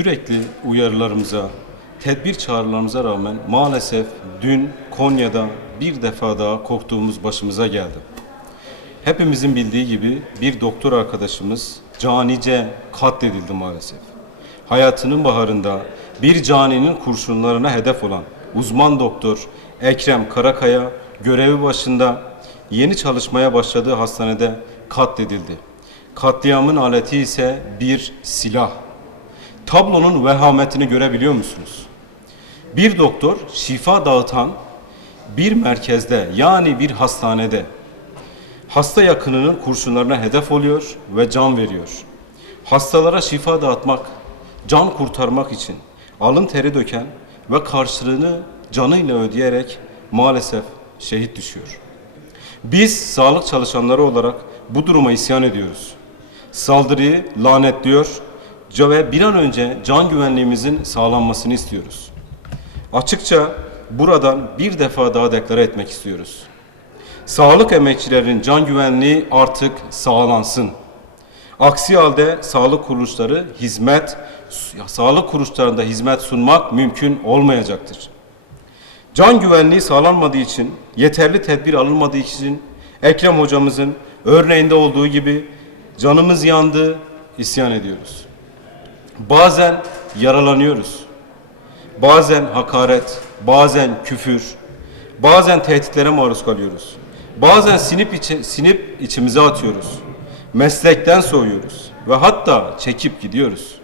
Sürekli uyarılarımıza, tedbir çağrılarımıza rağmen maalesef dün Konya'da bir defa daha korktuğumuz başımıza geldi. Hepimizin bildiği gibi bir doktor arkadaşımız canice katledildi maalesef. Hayatının baharında bir caninin kurşunlarına hedef olan uzman doktor Ekrem Karakaya görevi başında yeni çalışmaya başladığı hastanede katledildi. Katliamın aleti ise bir silah. Tablonun vehametini görebiliyor musunuz? Bir doktor şifa dağıtan bir merkezde yani bir hastanede hasta yakınının kurşunlarına hedef oluyor ve can veriyor. Hastalara şifa dağıtmak, can kurtarmak için alın teri döken ve karşılığını canıyla ödeyerek maalesef şehit düşüyor. Biz sağlık çalışanları olarak bu duruma isyan ediyoruz. Saldırıyı lanetliyor ve bir an önce can güvenliğimizin sağlanmasını istiyoruz. Açıkça buradan bir defa daha deklare etmek istiyoruz. Sağlık emekçilerin can güvenliği artık sağlansın. Aksi halde sağlık kuruluşları hizmet, sağlık kuruluşlarında hizmet sunmak mümkün olmayacaktır. Can güvenliği sağlanmadığı için, yeterli tedbir alınmadığı için Ekrem hocamızın örneğinde olduğu gibi canımız yandı, isyan ediyoruz. Bazen yaralanıyoruz. Bazen hakaret, bazen küfür, bazen tehditlere maruz kalıyoruz. Bazen sinip, içi, sinip içimize atıyoruz. Meslekten soğuyoruz ve hatta çekip gidiyoruz.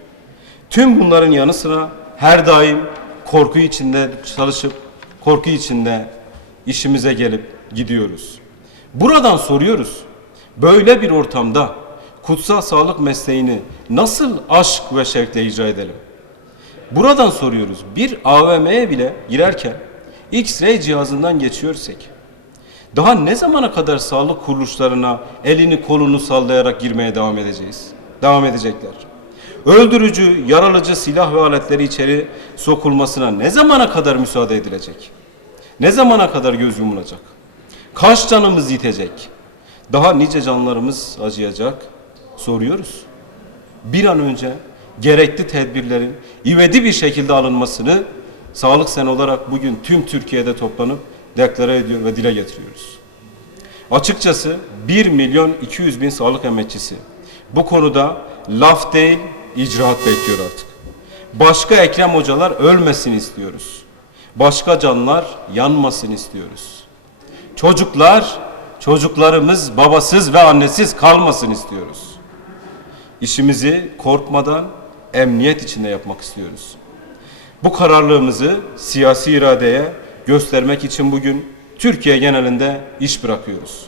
Tüm bunların yanı sıra her daim korku içinde çalışıp korku içinde işimize gelip gidiyoruz. Buradan soruyoruz. Böyle bir ortamda kutsal sağlık mesleğini nasıl aşk ve şevkle icra edelim? Buradan soruyoruz. Bir AVM'ye bile girerken X-ray cihazından geçiyorsak daha ne zamana kadar sağlık kuruluşlarına elini kolunu sallayarak girmeye devam edeceğiz? Devam edecekler. Öldürücü, yaralıcı silah ve aletleri içeri sokulmasına ne zamana kadar müsaade edilecek? Ne zamana kadar göz yumulacak? Kaç canımız yitecek? Daha nice canlarımız acıyacak? Soruyoruz. Bir an önce gerekli tedbirlerin ivedi bir şekilde alınmasını Sağlık Sen olarak bugün tüm Türkiye'de toplanıp deklare ediyor ve dile getiriyoruz. Açıkçası 1 milyon 200 bin sağlık emekçisi bu konuda laf değil icraat bekliyor artık. Başka Ekrem hocalar ölmesin istiyoruz. Başka canlar yanmasın istiyoruz. Çocuklar, çocuklarımız babasız ve annesiz kalmasın istiyoruz. İşimizi korkmadan emniyet içinde yapmak istiyoruz. Bu kararlılığımızı siyasi iradeye göstermek için bugün Türkiye genelinde iş bırakıyoruz.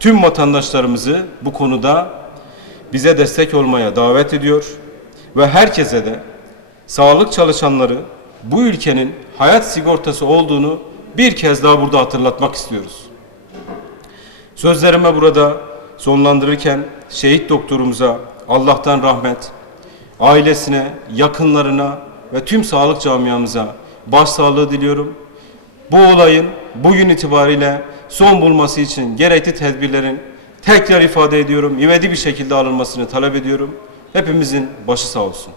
Tüm vatandaşlarımızı bu konuda bize destek olmaya davet ediyor ve herkese de sağlık çalışanları bu ülkenin hayat sigortası olduğunu bir kez daha burada hatırlatmak istiyoruz. Sözlerime burada sonlandırırken şehit doktorumuza Allah'tan rahmet, ailesine, yakınlarına ve tüm sağlık camiamıza başsağlığı diliyorum. Bu olayın bugün itibariyle son bulması için gerekli tedbirlerin tekrar ifade ediyorum, ivedi bir şekilde alınmasını talep ediyorum. Hepimizin başı sağ olsun.